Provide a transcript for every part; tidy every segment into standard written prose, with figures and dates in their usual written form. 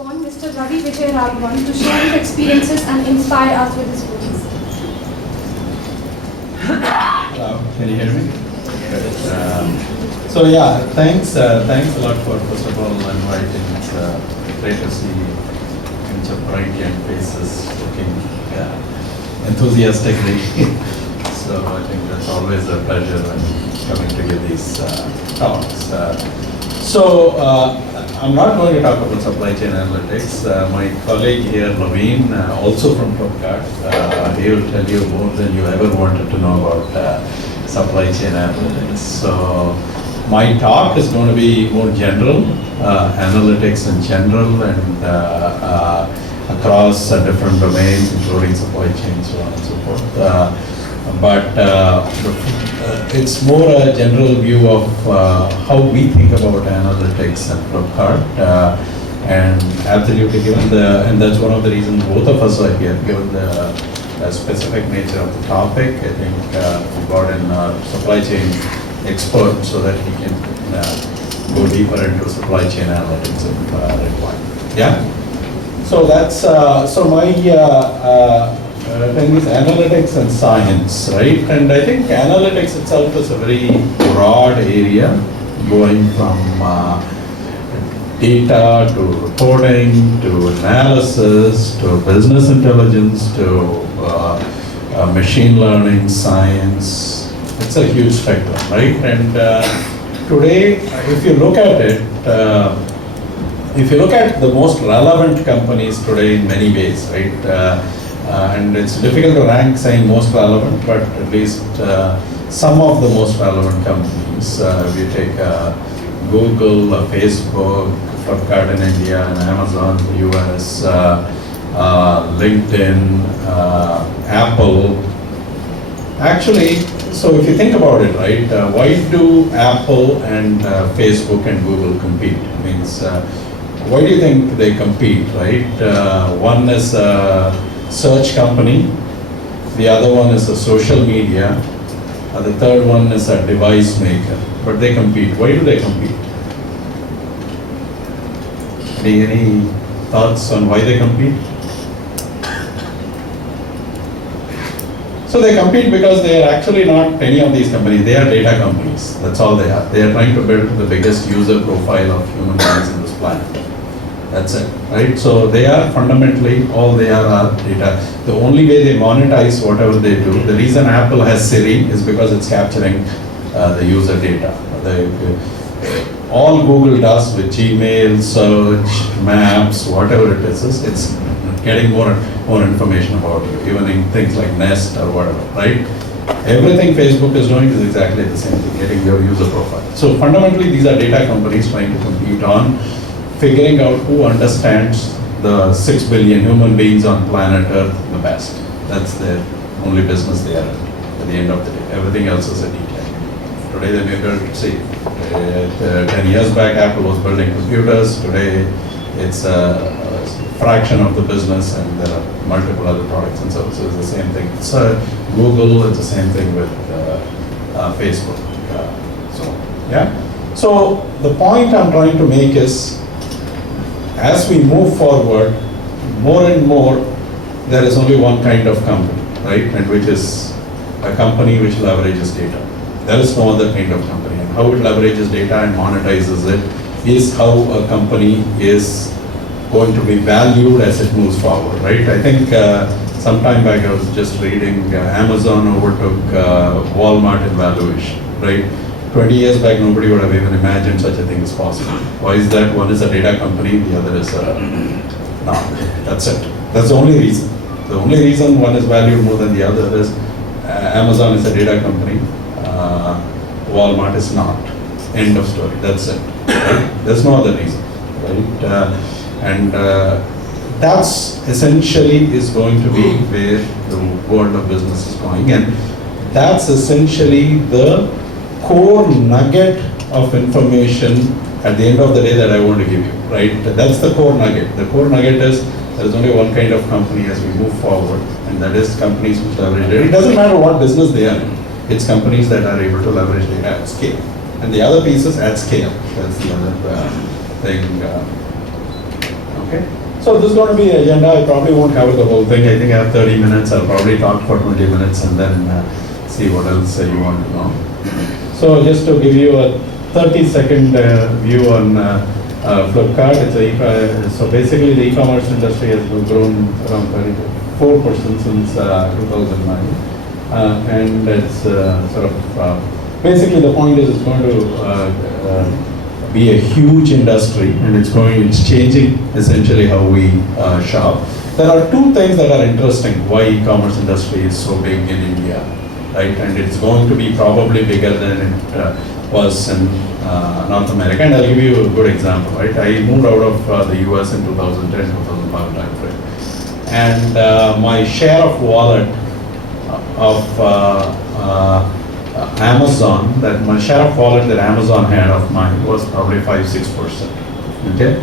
upon Mr. Ravi Vijayaraghavan to share his experiences and inspire us with his stories. Can you hear me? So yeah, thanks a lot for first of all inviting. It's great to see a bunch of bright young faces looking enthusiastically. So I think that's always a pleasure when coming to give these talks. I'm not going to talk about supply chain analytics. My colleague here, Naveen, also from Flipkart, he will tell you more than you ever wanted to know about supply chain analytics. So my talk is going to be more general, analytics in general and across different domains, including supply chain, so on and so forth. It's more a general view of how we think about analytics and Flipkart, and absolutely given and that's one of the reasons both of us are here, given the specific nature of the topic. I think we brought in our supply chain expert so that he can go deeper into supply chain analytics if required. Yeah? So that's, so my thing is analytics and science, right? And I think analytics itself is a very broad area, going from data to reporting to analysis to business intelligence to machine learning, science. It's a huge spectrum, right? And today, if you look at it, if you look at the most relevant companies today in many ways, right? And it's difficult to rank saying most relevant, but at least some of the most relevant companies. We take Google, Facebook, Flipkart in India, and Amazon in the US, LinkedIn, Apple. Actually, so if you think about it, right, why do Apple and Facebook and Google compete? Means, why do you think they compete, right? One is search company, the other one is a social media, the third one is a device maker, but they compete. Why do they compete? Any thoughts on why they compete? So they compete because they are actually not any of these companies, they are data companies, that's all they are. They are trying to build the biggest user profile of human beings in this planet. That's it, right? So they are fundamentally, all they are data. The only way they monetize whatever they do, the reason Apple has Siri is because it's capturing the user data. All Google does with Gmail, search, maps, whatever it is it's getting more information about you, even in things like Nest or whatever, right? Everything Facebook is doing is exactly the same thing, getting your user profile. So fundamentally, these are data companies trying to compete on figuring out who understands the 6 billion human beings on planet Earth the best. That's their only business they are in at the end of the day. Everything else is a detail. Today they may build, see, 10 years back Apple was building computers. Today it's a fraction of the business and there are multiple other products and services. It's the same thing. It's Google, it's the same thing with Facebook. So the point I'm trying to make is, as we move forward, more and more, there is only one kind of company, right? And which is a company which leverages data. There is no other kind of company. And how it leverages data and monetizes it is how a company is going to be valued as it moves forward, right? I think some time back I was just reading Amazon overtook Walmart in valuation, right? 20 years back, nobody would have even imagined such a thing is possible. Why is that? One is a data company, the other is not. That's it. That's the only reason. The only reason one is valued more than the other is Amazon is a data company, Walmart is not. End of story. That's it. Right? There's no other reason, right? That's essentially is going to be where the world of business is going, and that's essentially the core nugget of information at the end of the day that I want to give you, right? That's the core nugget. The core nugget is there is only one kind of company as we move forward, and that is companies which leverage data. It doesn't matter what business they are in. It's companies that are able to leverage data at scale. And the other piece is at scale. That's the other thing. Okay. So this is going to be the agenda. I probably won't cover the whole thing. I think I have 30 minutes. I'll probably talk for 20 minutes and then see what else you want to know. So just to give you a 30-second view on Flipkart, so basically the e-commerce industry has grown around 34% since 2009, and it's basically the point is it's going to be a huge industry, and it's changing essentially how we shop. There are two things that are interesting why e-commerce industry is so big in India, right? And it's going to be probably bigger than it was in North America. And I'll give you a good example, right? I moved out of the US in 2010, 2005 timeframe. And my share of wallet of Amazon, that my share of wallet that Amazon had of mine was probably 5-6%. Okay,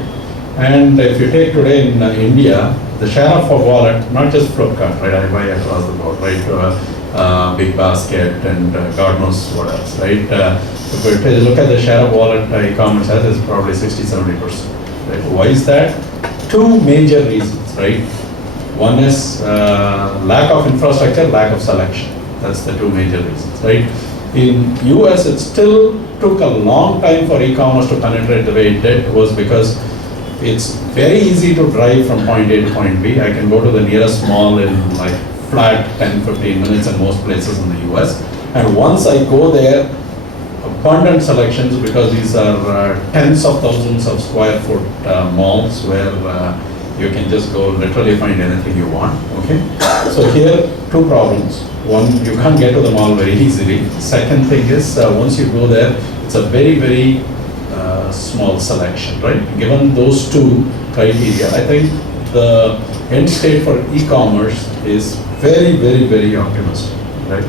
and if you take today in India, the share of a wallet, not just Flipkart, right? I buy across the board, right? Big basket and God knows what else, right? If you look at the share of wallet e-commerce has, is probably 60-70%. Right? Why is that? Two major reasons, right? One is lack of infrastructure, lack of selection. That's the two major reasons, right? In US, it still took a long time for e-commerce to penetrate the way it did, was because it's very easy to drive from point A to point B. I can go to the nearest mall in like flat 10-15 minutes in most places in the US. And once I go there, abundant selections, because these are tens of thousands of square foot malls where you can just go literally find anything you want, okay? So here, two problems. One, you can't get to the mall very easily. Second thing is, once you go there, it's a very, very small selection, right? Given those two criteria, I think the end state for e-commerce is very, very, very optimistic, right?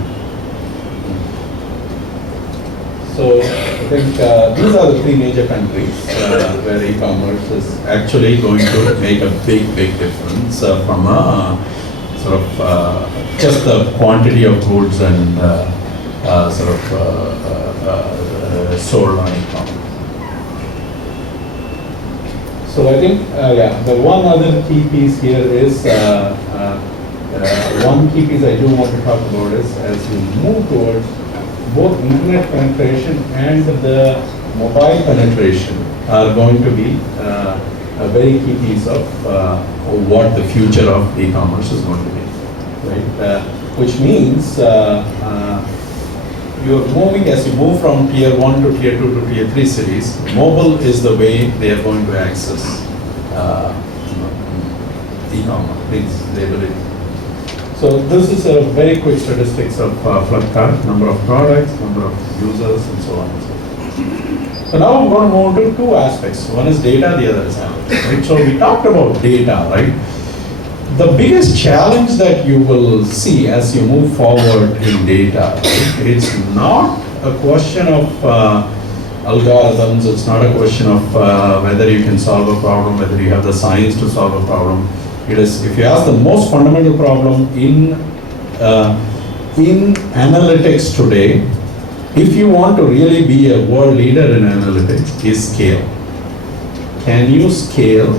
So I think these are the three major countries where e-commerce is actually going to make a big, big difference from a sort of just the quantity of goods and sold on e-commerce. So I think, the one other key piece here is, one key piece I do want to talk about is as you move towards both internet penetration and the mobile penetration are going to be a very key piece of what the future of e-commerce is going to be, right? Which means you're moving, as you move from tier 1 to tier 2 to tier 3 cities, mobile is the way they are going to access e-commerce, the ability. So this is a very quick statistics of Flipkart, number of products, number of users, and so on and so forth. So now I'm going to move into two aspects. One is data, the other is analytics. Right? So we talked about data, right? The biggest challenge that you will see as you move forward in data, right, it's not a question of algorithms, it's not a question of whether you can solve a problem, whether you have the science to solve a problem. It is, if you ask the most fundamental problem in analytics today, if you want to really be a world leader in analytics, is scale. Can you scale,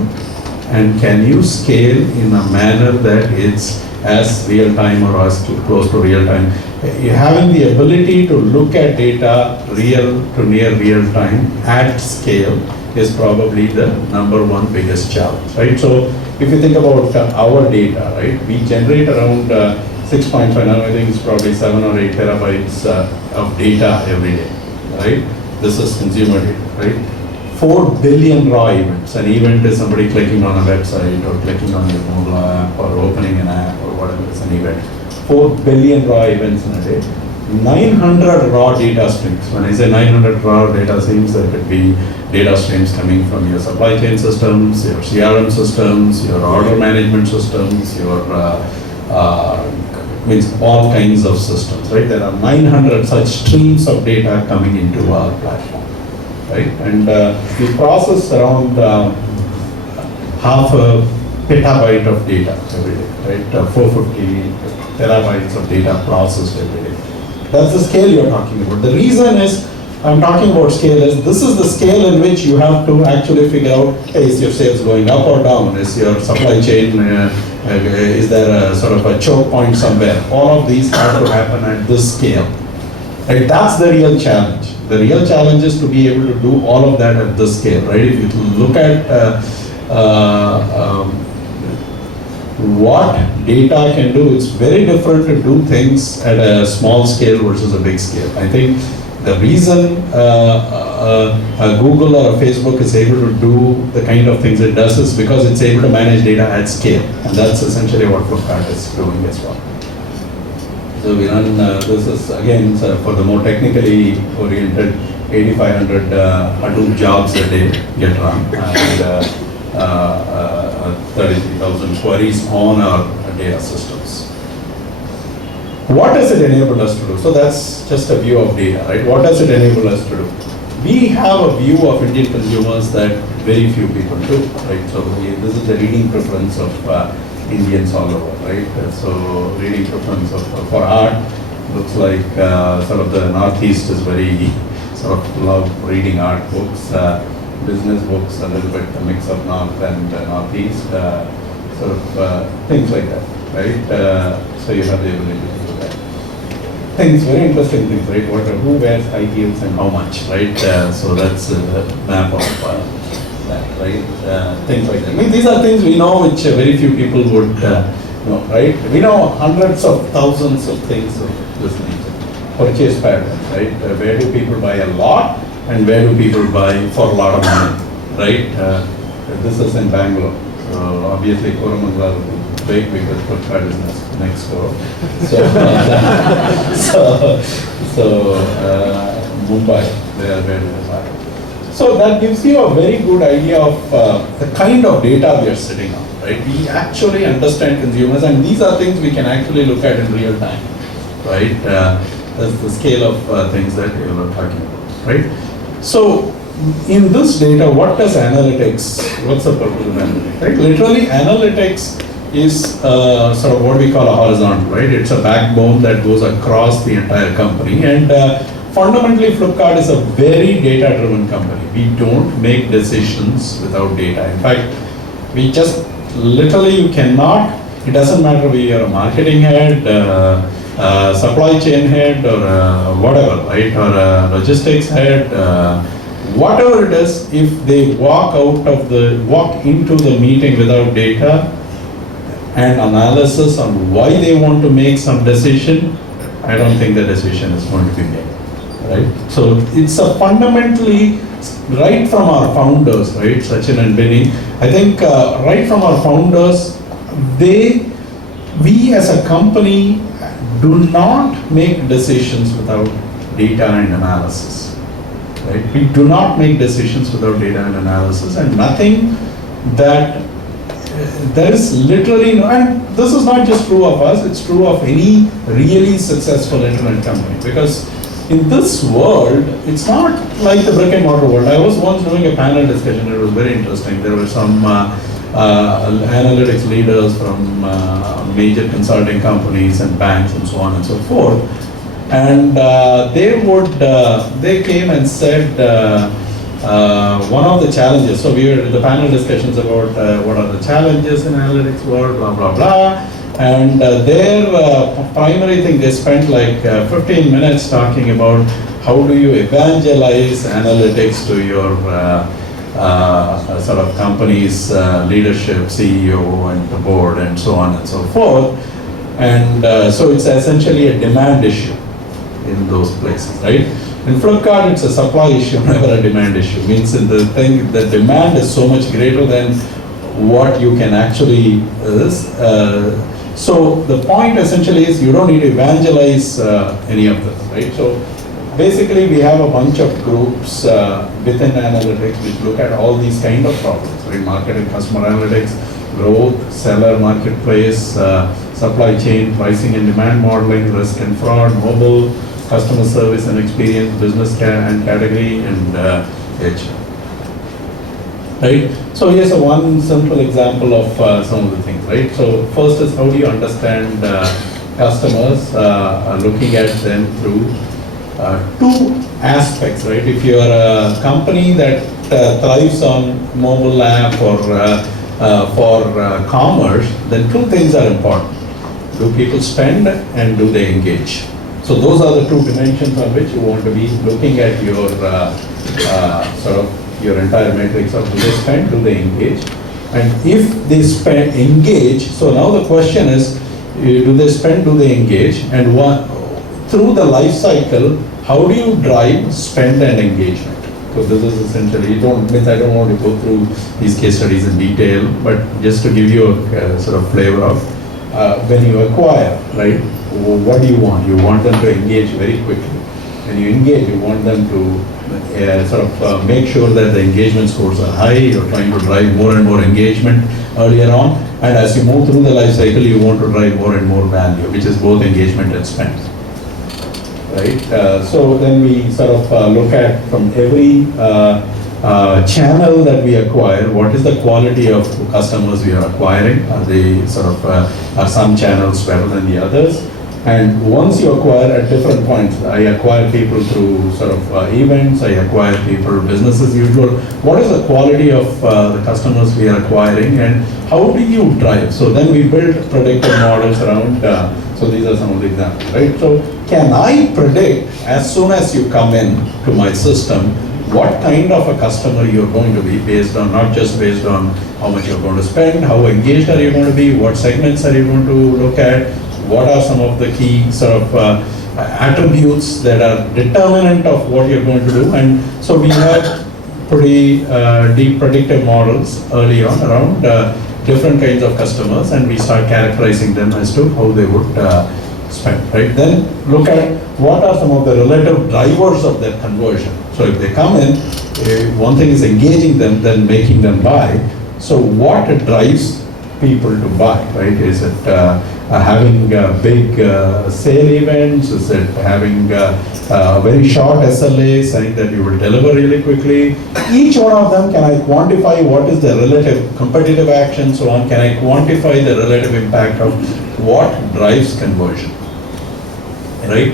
and can you scale in a manner that it's as real time or as close to real time? Having the ability to look at data real to near real time at scale is probably the number one biggest challenge, right? So if you think about our data, right, we generate around 6.5, now I think it's probably 7 or 8 terabytes of data every day, right? This is consumer data, right? 4 billion raw events. An event is somebody clicking on a website or clicking on your mobile app or opening an app or whatever is an event. 4 billion raw events in a day. 900 raw data streams. When I say 900 raw data streams, there could be data streams coming from your supply chain systems, your CRM systems, your order management systems, your means all kinds of systems, right? There are 900 such streams of data coming into our platform, right? And we process around half a petabyte of data every day, right? 450 terabytes of data processed every day. That's the scale you're talking about. The reason is I'm talking about scale is, this is the scale in which you have to actually figure out, hey, is your sales going up or down? Is your supply chain, is there a sort of a choke point somewhere? All of these have to happen at this scale. Right? That's the real challenge. The real challenge is to be able to do all of that at this scale, right? If you look at what data can do, it's very different to do things at a small scale versus a big scale. I think the reason a Google or a Facebook is able to do the kind of things it does is because it's able to manage data at scale. And that's essentially what Flipkart is doing as well. So we run, this is again for the more technically oriented, 8,500 Hadoop jobs a day get run, and 33,000 queries on our data systems. What does it enable us to do? So that's just a view of data, right? What does it enable us to do? We have a view of Indian consumers that very few people do, right? So this is the reading preference of Indians all over, right? So reading preference for art looks like sort of the Northeast is very sort of love reading art books, business books, a little bit a mix of North and Northeast, sort of things like that, right? So you have the ability to do that. Things, very interesting things, right? Who wears high heels and how much, right? So that's a map of that, right? Things like that. I mean, these are things we know which very few people would know, right? We know hundreds of thousands of things of this nature. Purchase patterns, right? Where do people buy a lot and where do people buy for a lot of money, right? This is in Bangalore. So obviously Koramangala is big because Flipkart is next door. So Mumbai, they are where they buy. So that gives you a very good idea of the kind of data we are sitting on, right? We actually understand consumers, and these are things we can actually look at in real time, right? That's the scale of things that we were talking about, right? So in this data, what does analytics, what's the purpose of analytics, right? Literally, analytics is sort of what we call a horizontal, right? It's a backbone that goes across the entire company, and fundamentally, Flipkart is a very data-driven company. We don't make decisions without data. In fact, we just literally, you cannot, it doesn't matter whether you're a marketing head, supply chain head, or whatever, right? Or a logistics head, whatever it is, if they walk into the meeting without data and analysis on why they want to make some decision, I don't think the decision is going to be made. Right? So it's a fundamentally, right from our founders, right, Sachin and Benny, I think right from our founders, we as a company do not make decisions without data and analysis. Right? We do not make decisions without data and analysis, and nothing that there is literally no, and this is not just true of us, it's true of any really successful internet company, because in this world, it's not like the brick and mortar world. I was once doing a panel discussion, it was very interesting. There were some analytics leaders from major consulting companies and banks and so on and so forth. And they came and said, one of the challenges, so we were in the panel discussions about what are the challenges in analytics world, blah, blah, blah. And their primary thing, they spent like 15 minutes talking about how do you evangelize analytics to your sort of company's leadership, CEO and the board and so on and so forth. And so it's essentially a demand issue in those places, right? In Flipkart, it's a supply issue, never a demand issue. Means in the thing, the demand is so much greater than what you can actually so the point essentially is you don't need to evangelize any of this, right? So basically we have a bunch of groups within analytics which look at all these kind of problems, right? Market and customer analytics, growth, seller, marketplace, supply chain, pricing and demand modeling, risk and fraud, mobile, customer service and experience, business and category, and HR. Right? So here's one simple example of some of the things, right? So first is how do you understand customers, looking at them through two aspects, right? If you are a company that thrives on mobile app or for commerce, then two things are important. Do people spend and do they engage? So those are the two dimensions on which you want to be looking at your sort of your entire matrix of do they spend, do they engage? And if they spend, engage, so now the question is, do they spend, do they engage? And through the life cycle, how do you drive spend and engagement? So this is essentially, I don't want to go through these case studies in detail, but just to give you a sort of flavor of when you acquire, right? What do you want? You want them to engage very quickly. When you engage, you want them to make sure that the engagement scores are high. You're trying to drive more and more engagement earlier on. And as you move through the life cycle, you want to drive more and more value, which is both engagement and spend. Right? So then we sort of look at from every channel that we acquire, what is the quality of customers we are acquiring? Are they sort of, are some channels better than the others? And once you acquire at different points, I acquire people through sort of events, I acquire people business as usual. What is the quality of the customers we are acquiring and how do you drive? So then we build predictive models around, so these are some of the examples, right? So can I predict as soon as you come in to my system, what kind of a customer you're going to be based on, not just based on how much you're going to spend, how engaged are you going to be, what segments are you going to look at, what are some of the key sort of attributes that are determinant of what you're going to do. And so we have pretty deep predictive models early on around different kinds of customers, and we start characterizing them as to how they would spend, right? Then look at what are some of the relative drivers of their conversion. So if they come in, one thing is engaging them, then making them buy. So what drives people to buy, right? Is it having big sale events? Is it having very short SLA saying that you will deliver really quickly? Each one of them, can I quantify what is the relative competitive action, so on? Can I quantify the relative impact of what drives conversion, right?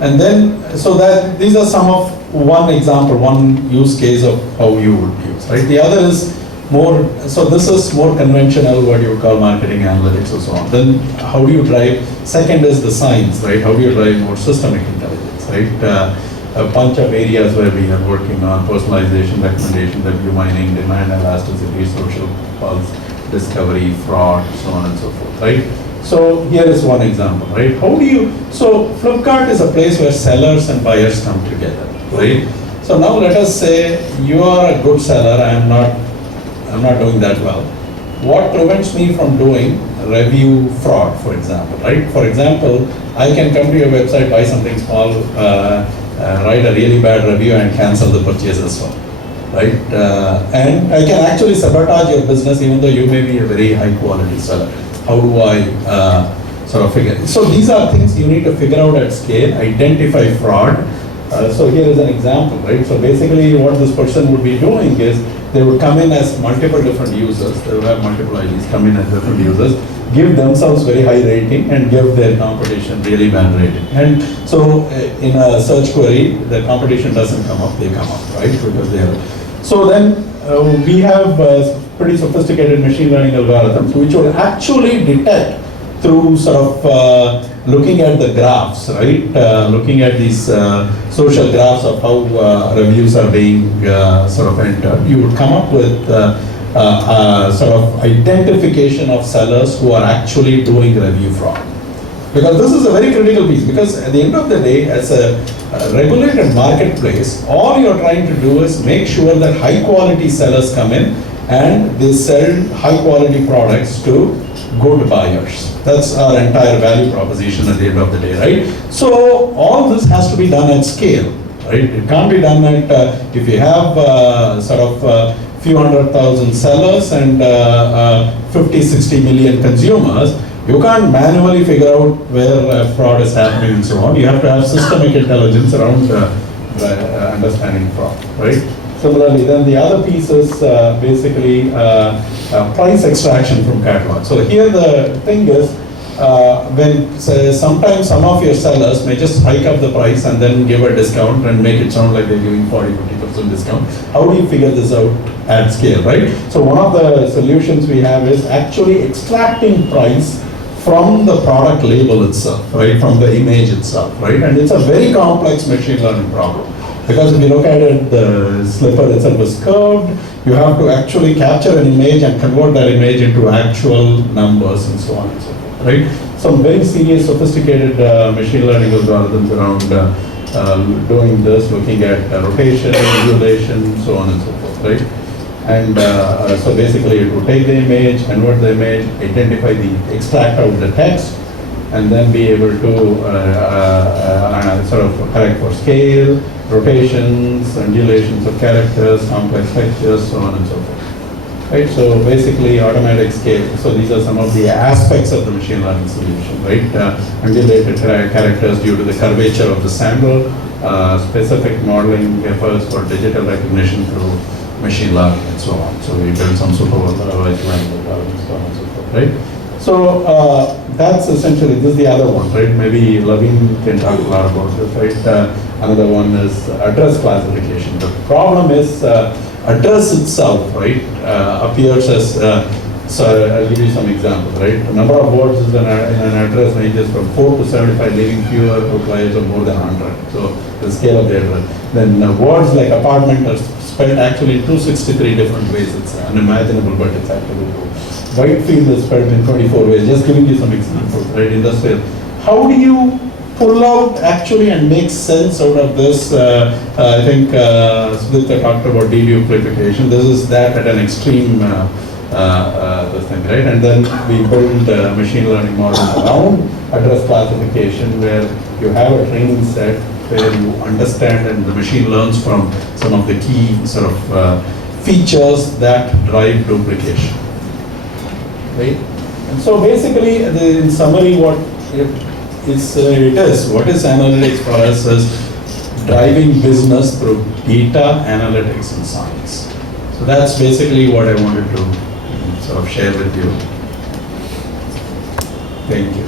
And then, so that these are some of one example, one use case of how you would use, right? The other is more, so this is more conventional, what you would call marketing analytics or so on. Then how do you drive, second is the science, right? How do you drive more systemic intelligence, right? A bunch of areas where we are working on personalization, recommendation, review mining, demand elasticity, social pulse, discovery, fraud, so on and so forth, right? So here is one example, right? How do you, so Flipkart is a place where sellers and buyers come together, right? So now let us say you are a good seller, I'm not doing that well. What prevents me from doing review fraud, for example, right? For example, I can come to your website, buy something small, write a really bad review and cancel the purchase as well, right? And I can actually sabotage your business even though you may be a very high quality seller. How do I sort of figure? So these are things you need to figure out at scale, identify fraud. So here is an example, right? So basically what this person would be doing is they would come in as multiple different users. They would have multiple IDs, come in as different users, give themselves very high rating and give their competition really bad rating. And so in a search query, the competition doesn't come up, they come up, right? Because they are. So then we have pretty sophisticated machine learning algorithms which will actually detect through sort of looking at the graphs, right? Looking at these social graphs of how reviews are being sort of entered. You would come up with sort of identification of sellers who are actually doing review fraud. Because this is a very critical piece, because at the end of the day, as a regulated marketplace, all you're trying to do is make sure that high quality sellers come in and they sell high quality products to good buyers. That's our entire value proposition at the end of the day, right? So all this has to be done at scale, right? It can't be done at, if you have sort of few 100,000 sellers and 50-60 million consumers, you can't manually figure out where fraud is happening and so on. You have to have systemic intelligence around understanding fraud, right? Similarly, then the other piece is basically price extraction from catalog. So here the thing is, when sometimes some of your sellers may just hike up the price and then give a discount and make it sound like they're giving 40-50% discount. How do you figure this out at scale, right? So one of the solutions we have is actually extracting price from the product label itself, right, from the image itself, right? And it's a very complex machine learning problem. Because if you look at it, the slipper itself is curved. You have to actually capture an image and convert that image into actual numbers and so on and so forth, right? Some very serious, sophisticated machine learning algorithms around doing this, looking at rotation, undulation, so on and so forth, right? And so basically it will take the image, convert the image, identify extract out the text, and then be able to sort of correct for scale, rotations, undulations of characters, complex textures, so on and so forth. Right, so basically automatic scale. So these are some of the aspects of the machine learning solution, right? Undulated characters due to the curvature of the sample, specific modeling efforts for digital recognition through machine learning and so on. So we build some supervised learning algorithms, so on and so forth, right? So that's essentially, this is the other one, right? Maybe Lavin can talk a lot about this, right? Another one is address classification. The problem is address itself, right, appears as, so I'll give you some examples, right? The number of words in an address ranges from 4 to 75, leaving fewer outliers of more than 100. So the scale of the address. Then words like apartment are spelled actually in 263 different ways. It's unimaginable, but it's actually true. Whitefield is spelled in 24 ways. Just giving you some examples, right? Industrial. How do you pull out actually and make sense out of this? I think Smita talked about deduplication. This is that at an extreme this thing, right? And then we build machine learning models around address classification, where you have a training set where you understand and the machine learns from some of the key sort of features that drive duplication, right? And so basically, in summary, what it is analytics for us is driving business through data, analytics, and science. So that's basically what I wanted to sort of share with you. Thank you.